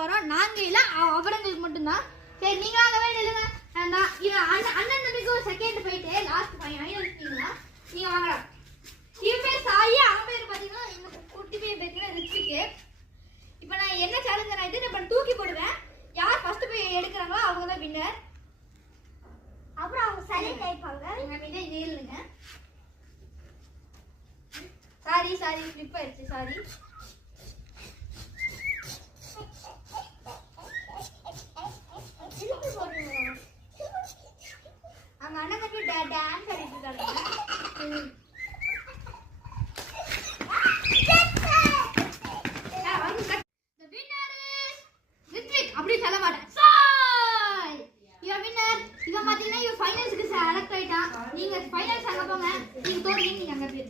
போறோம். நாங்க இல்ல அவரங்களுக்கு மட்டும்தான். சரி நீங்க வாங்க நில்லுங்க. அண்ணன் தம்பிக்கு ஒரு செகண்ட் போயிட்டு லாஸ்ட் பையன் இருக்கீங்களா நீங்க வாங்கடா. இவன் பேர் சாயி, அவன் பேர் பாத்தீங்கன்னா இந்த குட்டி பையன் பேர் ரிச்சிக்கு. இப்ப நான் என்ன சேலஞ்ச் ஆயிட்டு இப்ப தூக்கி போடுவேன். யார் ஃபர்ஸ்ட் போய் எடுக்கிறாங்களோ அவங்க தான் வின்னர். அப்புறம் அவங்க சைலண்ட் ஆயிப்பாங்க. நம்ம இதே நீல்லுங்க. சாரி ஸ்லிப் ஆயிடுச்சு சாரி. அவங்க அண்ணன் தம்பி டான்ஸ் ஆடிட்டு இருக்காங்க. அப்படி சொல்ல மாட்டேன். இவன் பாத்தீங்கன்னா இவன் ஃபைனல்ஸ்க்கு செலக்ட் ஆயிட்டான். நீங்க ஃபைனல்ஸ் அங்க போங்க. நீங்க தோல்வி நீங்க அங்க போய்.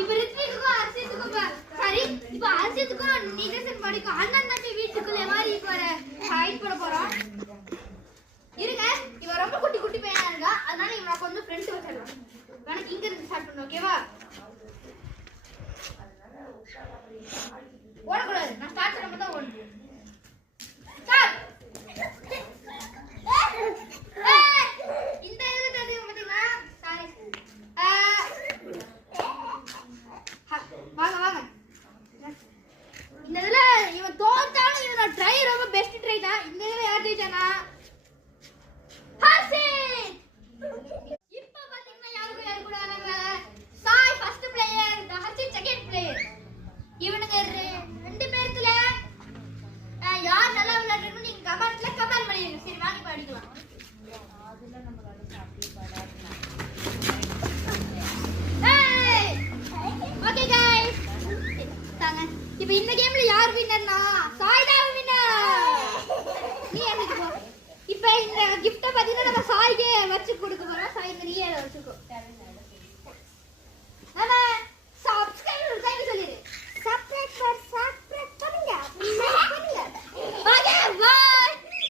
இப்ப ரித்விக்குக்கும் அர்ஷித்துக்கும் சரி இப்ப அர்ஷித்துக்கும் நிதேஷன் படிக்கும் அண்ணன் தம்பி வீட்டுக்குள்ள மாதிரி இப்ப ஃபைட் பண்ண போறோம். இருங்க இவன் ரொம்ப குட்டி குட்டி பையனா இருக்கா. அதனால இவன் கொஞ்சம் ஃப்ரெண்ட்ஸ் வச்சிடலாம். எனக்கு இங்க இருந்து ஸ்டார்ட் பண்ணு ஓகேவா? ஓடக்கூடாது. நான் ஸ்டார்ட் பண்ணும்போது தான் ஓடணும். இந்த இதுல தெரியும் பாத்தீங்களா? சாரி வாங்க வாங்க. இந்த இதுல இவன் தோத்தாலும் இவனோட ட்ரை ரொம்ப பெஸ்ட் ட்ரை தான். இந்த இதுல யார் ஜெயிச்சானா? ஹர்ஷித். இப்போ பாத்தீங்கன்னா யாரு கூட வராங்க? Sai first player, Harshit second player. இவனுங்க ரெண்டு பேர்த்துல யார் நல்லா விளையாடுறீங்கன்னு நீங்க கமெண்ட்ல கமெண்ட் பண்ணிடுங்க. சரி வாங்கி படிக்கலாம். ஓகே गाइस தாங்க. இப்போ இந்த கேம்ல யார் வின்னர்னா? சாய் தான் வின்னர். நீ எதுக்கு போ? இப்போ இந்த gift-ஐ பாத்தீங்கன்னா நம்ம சாய்க்கு வச்சு கொடுக்க போறோம். சாய் இந்த நீயே வச்சுக்கோ.